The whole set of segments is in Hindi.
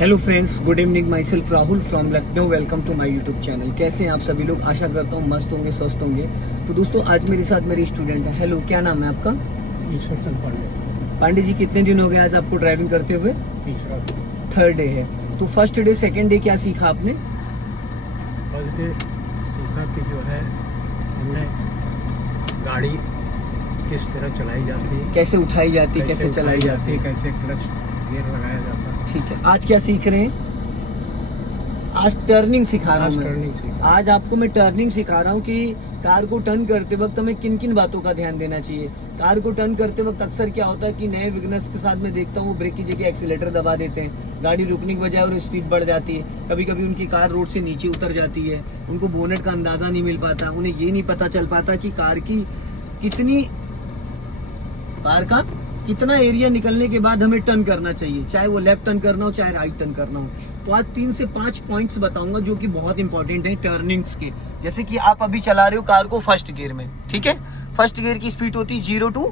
Hello friends, good evening. Myself Rahul from Lucknow. Welcome to my YouTube channel. कैसे हैं आप सभी लोग? आशा करता हूँ मस्त होंगे, स्वस्थ होंगे। तो दोस्तों, आज मेरे साथ मेरी स्टूडेंट है। हेलो, क्या नाम है आपका? ईश्वर चंद पांडे। पांडे जी, कितने दिन हो गए आज आपको ड्राइविंग करते हुए? तीसरा थर्ड डे है। तो फर्स्ट डे सेकेंड डे क्या सीखा आपने? बल्कि सीखा कि जो है हमने गाड़ी किस तरह चलाई जाती है, कैसे उठाई जाती है, कैसे चलाई जाती है। कैसे क्लच गियर लगाया जाता है। ठीक है, आज क्या सीख रहे हैं? आज टर्निंग सिखा रहा आज हूँ टर्निंग मैं। सीखा। आज आपको मैं टर्निंग सिखा रहा हूँ कि कार को टर्न करते वक्त हमें किन किन बातों का ध्यान देना चाहिए। कार को टर्न करते वक्त अक्सर क्या होता है कि नए बिगनर्स के साथ मैं देखता हूँ वो ब्रेक की जगह एक्सीलेटर दबा देते हैं, गाड़ी रुकने की बजाय और स्पीड बढ़ जाती है। कभी कभी उनकी कार रोड से नीचे उतर जाती है, उनको बोनेट का अंदाजा नहीं मिल पाता, उन्हें ये नहीं पता चल पाता कि कार का कितना एरिया निकलने के बाद हमें टर्न करना चाहिए, चाहे वो लेफ्ट टर्न करना हो चाहे राइट टर्न करना हो। तो आज 3 से 5 पॉइंट्स बताऊंगा जो कि बहुत इंपॉर्टेंट है टर्निंग्स के। जैसे कि आप अभी चला रहे हो कार को फर्स्ट गियर में, ठीक है? फर्स्ट गियर की स्पीड होती है 0 to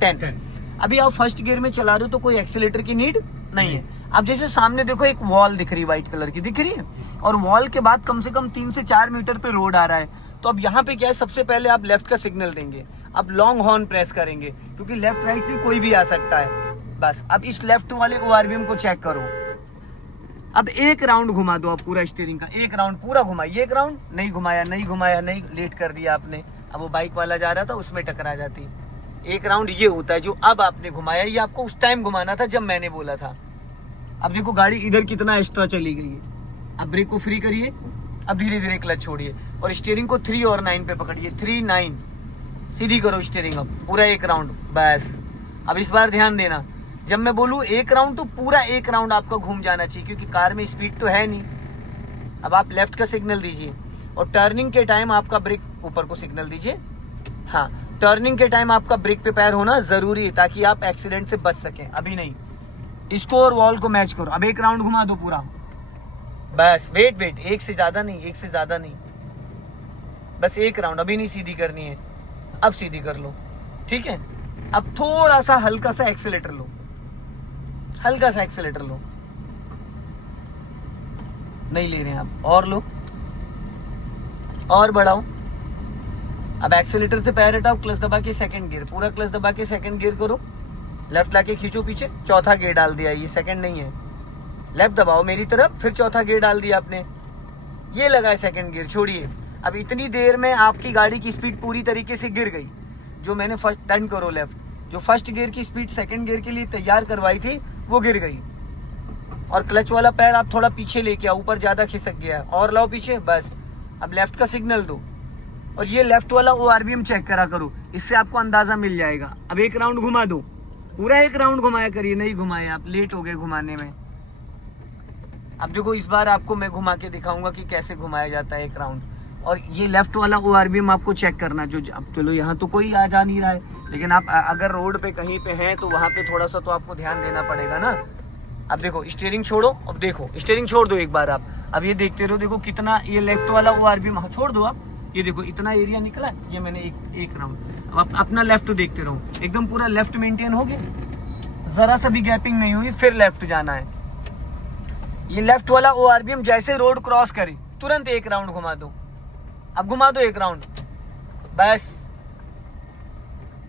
10। अभी आप फर्स्ट गियर में चला रहे हो तो कोई एक्सीलेटर की नीड नहीं है। अब जैसे सामने देखो, एक वॉल दिख रही है, व्हाइट कलर की दिख रही है, और वॉल के बाद कम से कम 3 से 4 मीटर पे रोड आ रहा है। तो अब यहाँ पे क्या है, सबसे पहले आप लेफ्ट का सिग्नल देंगे, अब लॉन्ग हॉर्न प्रेस करेंगे क्योंकि लेफ्ट राइट से कोई भी आ सकता है। बस अब इस लेफ्ट वाले ओआरवीएम को चेक करो। अब एक राउंड घुमा दो, आप पूरा स्टीयरिंग का एक राउंड पूरा घुमाइए। एक राउंड नहीं घुमाया, नहीं लेट कर दिया आपने। अब वो बाइक वाला जा रहा था, उसमें टकरा जाती। एक राउंड ये होता है जो अब आपने घुमाया, ये आपको उस टाइम घुमाना था जब मैंने बोला था। अब देखो गाड़ी इधर कितना एक्स्ट्रा चली गई है। अब ब्रेक को फ्री करिए, अब धीरे धीरे क्लच छोड़िए और स्टीयरिंग को 3 और 9 पे पकड़िए। 3 9 सीधी करो स्टीयरिंग, अब पूरा एक राउंड। बस अब इस बार ध्यान देना, जब मैं बोलूँ एक राउंड तो पूरा एक राउंड आपका घूम जाना चाहिए क्योंकि कार में स्पीड तो है नहीं। अब आप लेफ्ट का सिग्नल दीजिए और टर्निंग के टाइम आपका ब्रेक ऊपर को सिग्नल दीजिए। हाँ, टर्निंग के टाइम आपका ब्रेक पे पैर होना जरूरी है ताकि आप एक्सीडेंट से बच सकें। अभी नहीं, इसको और वॉल को मैच करो। अब एक राउंड घुमा दो पूरा। बस वेट, एक से ज्यादा नहीं, बस एक राउंड। अभी नहीं सीधी करनी है, अब सीधी कर लो, ठीक है? अब थोड़ा सा हल्का सा एक्सीलेटर लो, नहीं ले रहे हैं आप, और लो और बढ़ाओ। अब एक्सीलेटर से पैर हटाओ, क्लच दबा के सेकंड गियर, पूरा क्लच दबा के सेकंड गियर करो। लेफ्ट लाके खींचो पीछे, चौथा गियर डाल दिया, ये सेकंड नहीं है। लेफ्ट दबाओ मेरी तरफ, फिर चौथा गियर डाल दिया आपने, ये लगा है सेकंड गियर, छोड़िए। अब इतनी देर में आपकी गाड़ी की स्पीड पूरी तरीके से गिर गई। जो मैंने फर्स्ट टर्न करो लेफ्ट, जो फर्स्ट गियर की स्पीड सेकंड गियर के लिए तैयार करवाई थी वो गिर गई। और क्लच वाला पैर आप थोड़ा पीछे लेके आओ, ऊपर ज्यादा खिसक गया है, और लाओ पीछे। बस अब लेफ्ट का सिग्नल दो और ये लेफ्ट वाला ओआरवीएम चेक करा करो, इससे आपको अंदाजा मिल जाएगा। अब एक राउंड घुमा दो, पूरा एक राउंड घुमाया करिए, नहीं घुमाए आप, लेट हो गए घुमाने में। अब देखो, इस बार आपको मैं घुमा के दिखाऊंगा कि कैसे घुमाया जाता है एक राउंड। और ये लेफ्ट वाला ओआरवीएम आपको चेक करना। जो अब चलो यहाँ तो कोई आ जा नहीं रहा है, लेकिन आप अगर रोड पे कहीं पे हैं तो वहाँ पे थोड़ा सा तो आपको ध्यान देना पड़ेगा ना। अब देखो स्टीयरिंग छोड़ो, अब देखो स्टीयरिंग छोड़ दो एक बार आप। अब ये देखते रहो, देखो कितना ये लेफ्ट वाला ओआरवीएम छोड़ दो आप। ये देखो इतना एरिया निकला, ये मैंने एक राउंड। अब आप अपना लेफ्ट देखते रहो, एकदम पूरा लेफ्ट मेंटेन हो गया, जरा सा भी गैपिंग नहीं हुई, फिर लेफ्ट जाना है। ये लेफ्ट वाला ओआरवीएम जैसे रोड क्रॉस करे तुरंत एक राउंड घुमा दो। अब घुमा दो एक राउंड, बस।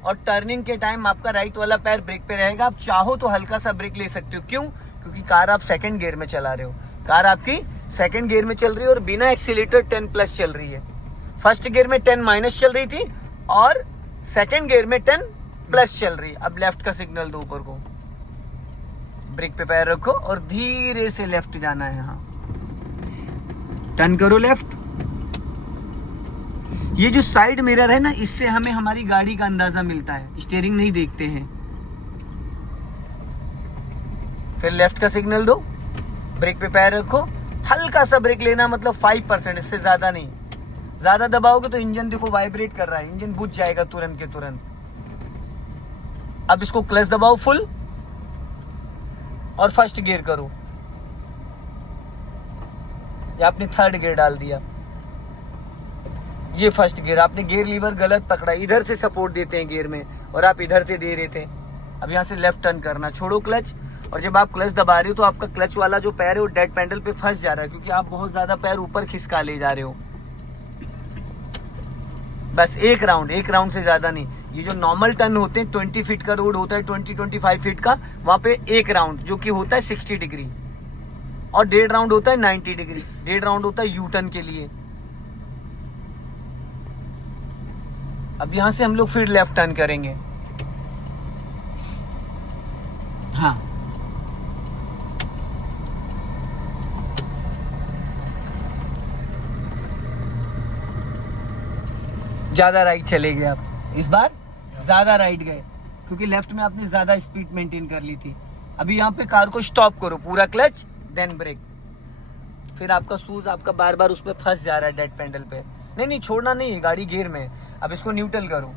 और टर्निंग के टाइम आपका राइट वाला पैर ब्रेक पे रहेगा। आप चाहो तो हल्का सा ब्रेक ले सकते हो, क्यों? क्योंकि कार आप सेकंड गियर में चला रहे हो, कार आपकी सेकंड गियर में चल रही है और बिना एक्सीलेटर 10+ चल रही है। फर्स्ट गियर में 10- चल रही थी और सेकंड गियर में 10+ चल रही है। अब लेफ्ट का सिग्नल दो ऊपर को, ब्रेक पे पैर रखो और धीरे से लेफ्ट जाना है। यहाँ टर्न करो लेफ्ट। ये जो साइड मिरर है ना, इससे हमें हमारी गाड़ी का अंदाजा मिलता है, स्टीयरिंग नहीं देखते हैं। फिर लेफ्ट का सिग्नल दो, ब्रेक पे पैर रखो, हल्का सा ब्रेक लेना, मतलब 5%, इससे ज्यादा नहीं। ज्यादा दबाओगे तो इंजन देखो वाइब्रेट कर रहा है, इंजन बुझ जाएगा तुरंत के तुरंत। अब इसको क्लच दबाओ फुल और फर्स्ट गियर करो। या आपने थर्ड गियर डाल दिया, ये फर्स्ट गियर। आपने गियर लीवर गलत पकड़ा, इधर से सपोर्ट देते हैं गियर में और आप इधर से दे रहे थे। अब यहाँ से लेफ्ट टर्न करना, छोड़ो क्लच और जब आप क्लच दबा रहे हो तो आपका क्लच वाला जो पैर है वो डेड पैडल पे फंस जा रहा है, क्योंकि आप बहुत ज्यादा पैर ऊपर खिसका ले जा रहे हो। बस एक राउंड से ज्यादा नहीं। ये जो नॉर्मल टर्न होते हैं 20 फीट का रोड होता है, 20-25 फीट का, वहां पे एक राउंड जो कि होता है 60 डिग्री, और 1.5 राउंड होता है 90 डिग्री। 1.5 राउंड होता है यू टर्न के लिए। अब यहां से हम लोग फिर लेफ्ट टर्न करेंगे। हाँ, ज्यादा राइट चले गए आप, इस बार ज्यादा राइट गए, क्योंकि लेफ्ट में आपने ज्यादा स्पीड मेंटेन कर ली थी। अभी यहाँ पे कार को स्टॉप करो, पूरा क्लच देन ब्रेक। फिर आपका शूज आपका बार बार उसमें फंस जा रहा है डेड पैडल पे। नहीं छोड़ना नहीं है, गाड़ी गियर में। अब इसको न्यूट्रल करो।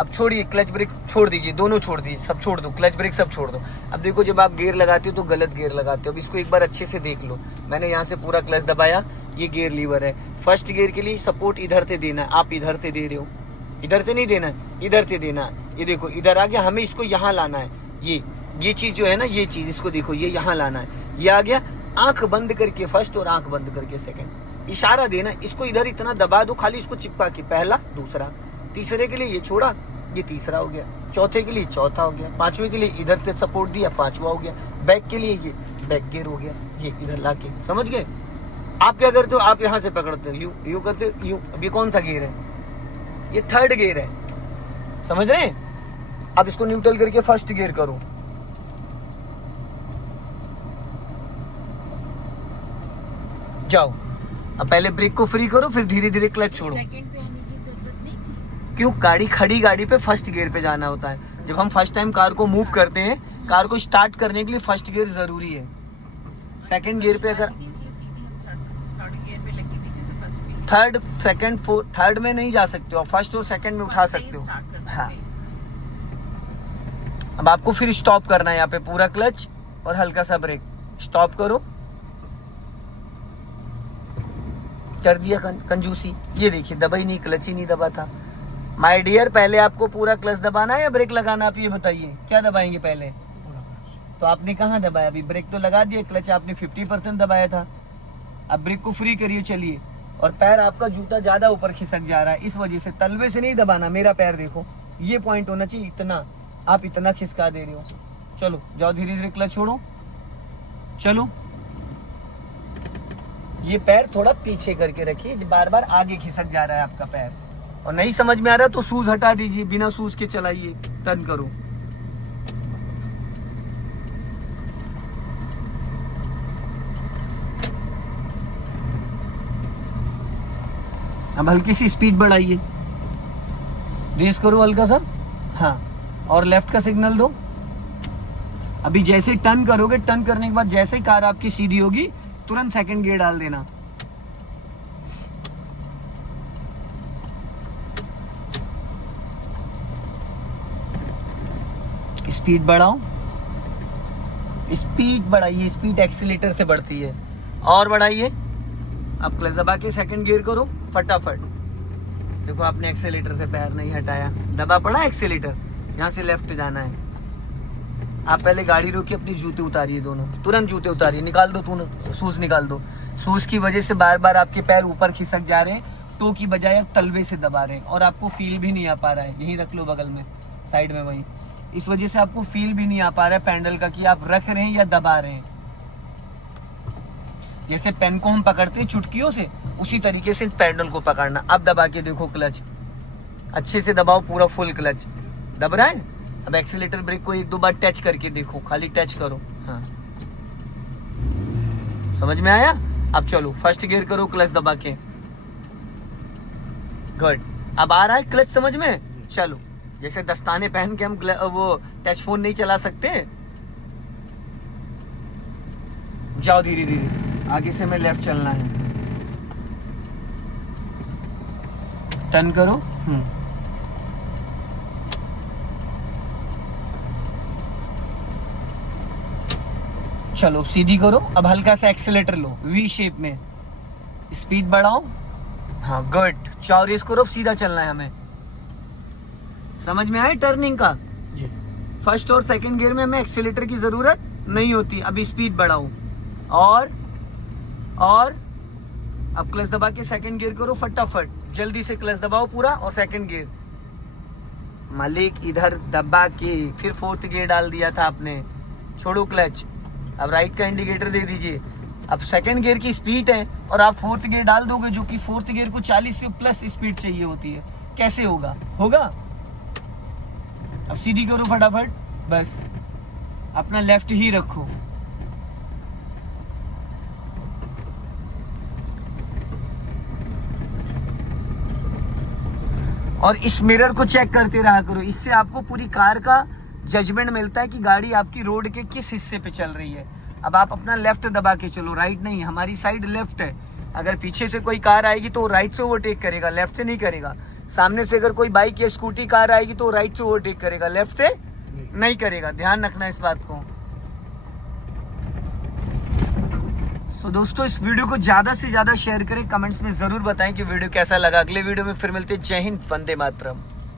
अब छोड़िए, क्लच ब्रेक छोड़ दीजिए, दोनों छोड़ दीजिए, सब छोड़ दो, क्लच ब्रेक सब छोड़ दो। अब देखो, जब आप गियर लगाते हो तो गलत गियर लगाते हो। अब इसको एक बार अच्छे से देख लो। मैंने यहाँ से पूरा क्लच दबाया, ये गियर लीवर है। फर्स्ट गियर के लिए सपोर्ट इधर से देना है, आप इधर से दे रहे हो, इधर से नहीं देना, इधर से देना। ये देखो इधर आ गया, हमें इसको यहाँ लाना है। ये चीज जो है ना, ये चीज इसको देखो, ये यहाँ लाना है। ये आ गया, आंख बंद करके फर्स्ट और आंख बंद करके सेकंड, इशारा देना। इसको इधर इतना दबा दो, खाली इसको चिपका के, पहला दूसरा। तीसरे के लिए ये छोड़ा, ये तीसरा हो गया। चौथे के लिए चौथा हो गया। पांचवे के लिए इधर से सपोर्ट दिया, पांचवा हो गया। बैक के लिए ये बैक गियर हो गया, ये इधर लाके। समझ गए? आप क्या करते हो, आप यहाँ से पकड़ते हो, यू करते हो, यू। अब ये कौन सा गियर है? ये थर्ड गियर है, समझ रहे हैं? अब इसको न्यूट्रल करके फर्स्ट गियर करो। जाओ, अब पहले ब्रेक को फ्री करो, फिर धीरे धीरे क्लच छोड़ो। सेकंड पे आने की जरूरत नहीं थी। क्यों? खड़ी गाड़ी पे फर्स्ट गियर पे जाना होता है। जब हम फर्स्ट टाइम कार को मूव करते हैं, कार को स्टार्ट करने के लिए फर्स्ट गियर जरूरी है। सेकंड गियर पे अगर थर्ड गियर पे लगी थी, जैसे फर्स्ट पे। थर्ड, सेकंड, फोर्थ, थर्ड में नहीं जा सकते हो, फर्स्ट और सेकंड में उठा सकते हो। हाँ, अब आपको फिर स्टॉप करना है यहाँ पे, पूरा क्लच और हल्का सा ब्रेक। स्टॉप करो, कर दिया कंजूसी। ये देखिए, दबा ही नहीं, क्लच ही नहीं दबा था। माय डियर, पहले आपको पूरा क्लच दबाना है या ब्रेक लगाना? आप ये बताइए, क्या दबाएंगे पहले? तो आपने कहाँ दबाया? अभी ब्रेक तो लगा दिया, क्लच आपने 50% दबाया था। अब ब्रेक को फ्री करिए, चलिए। और पैर आपका जूता ज्यादा ऊपर खिसक जा रहा है, इस वजह से तलवे से नहीं दबाना। मेरा पैर देखो, ये पॉइंट होना चाहिए, इतना। आप इतना खिसका दे रहे हो। चलो जाओ, धीरे धीरे क्लच छोड़ो, चलो। ये पैर थोड़ा पीछे करके रखिए, बार बार आगे खिसक जा रहा है आपका पैर। और नहीं समझ में आ रहा तो शूज हटा दीजिए, बिना शूज के चलाइए, टर्न करो। अब हल्की सी स्पीड बढ़ाइए, रेस करो हल्का सा। हाँ, और लेफ्ट का सिग्नल दो। अभी जैसे टर्न करोगे, टर्न करने के बाद जैसे कार आपकी सीधी होगी, तुरंत सेकंड गियर डाल देना। स्पीड बढ़ाओ, स्पीड बढ़ाइए, स्पीड एक्सीलेटर से बढ़ती है। और बढ़ाइए। अब क्लच दबा के सेकंड गियर करो फटाफट। देखो, आपने एक्सीलेटर से पैर नहीं हटाया, दबा पड़ा एक्सीलेटर। यहाँ से लेफ्ट जाना है। आप पहले गाड़ी रोकिए, अपनी जूते उतारिए, दोनों तुरंत जूते उतारिए, निकाल दो, शूज निकाल दो। शूज की वजह से बार बार आपके पैर ऊपर खिसक जा रहे हैं, टो की बजाय आप तलवे से दबा रहे हैं, और आपको फील भी नहीं आ पा रहा है। यहीं रख लो बगल में, साइड में वहीं। इस वजह से आपको फील भी नहीं आ पा रहा है पैडल का, कि आप रख रहे हैं या दबा रहे हैं। जैसे पेन को हम पकड़ते हैं चुटकियों से, उसी तरीके से पैडल को पकड़ना। अब दबा के देखो, क्लच अच्छे से दबाओ, पूरा फुल क्लच दब रहा है। अब एक्सीलेटर ब्रेक को 1-2 बार टच करके देखो, खाली टच करो। हाँ, समझ में आया? अब चलो फर्स्ट गियर करो, क्लच दबा के। गुड। अब आ रहा है क्लच समझ में? चलो, जैसे दस्ताने पहन के हम वो टच फोन नहीं चला सकते। जाओ धीरे धीरे, आगे से मैं लेफ्ट चलना है। टर्न करो। चलो सीधी करो। अब हल्का सा एक्सीलेटर लो, वी शेप में, स्पीड बढ़ाओ। हाँ गुड। चार रेस करो, सीधा चलना है हमें। समझ में आया टर्निंग का? फर्स्ट और सेकंड गियर में हमें एक्सीलेटर की जरूरत नहीं होती। अभी स्पीड बढ़ाओ और अब क्लच दबा के सेकंड गियर करो फटाफट, जल्दी से क्लच दबाओ पूरा और सेकंड गियर। मालिक इधर दबा के फिर फोर्थ गियर डाल दिया था आपने, छोड़ो क्लच। अब राइट का इंडिकेटर दे दीजिए। अब सेकंड गियर की स्पीड है और आप फोर्थ गियर डाल दोगे, जो कि फोर्थ गियर को 40 से प्लस स्पीड चाहिए होती है, कैसे होगा? अब सीधी करो फटाफट, बस अपना लेफ्ट ही रखो। और इस मिरर को चेक करते रहा करो, इससे आपको पूरी कार का जजमेंट मिलता है कि गाड़ी आपकी रोड के किस हिस्से पे चल रही है। अब आप अपना लेफ्ट दबा के चलो, राइट नहीं, हमारी साइड लेफ्ट है। अगर पीछे से कोई कार आएगी तो राइट से ओवरटेक करेगा, लेफ्ट से नहीं करेगा। सामने से अगर कोई बाइक या स्कूटी कार आएगी तो राइट से ओवरटेक करेगा, लेफ्ट से नहीं करेगा। ध्यान रखना इस बात को। सो दोस्तों, इस वीडियो को ज्यादा से ज्यादा शेयर करें, कमेंट्स में जरूर बताएं कि वीडियो कैसा लगा। अगले वीडियो में फिर मिलते हैं। जय हिंद, वंदे मातरम।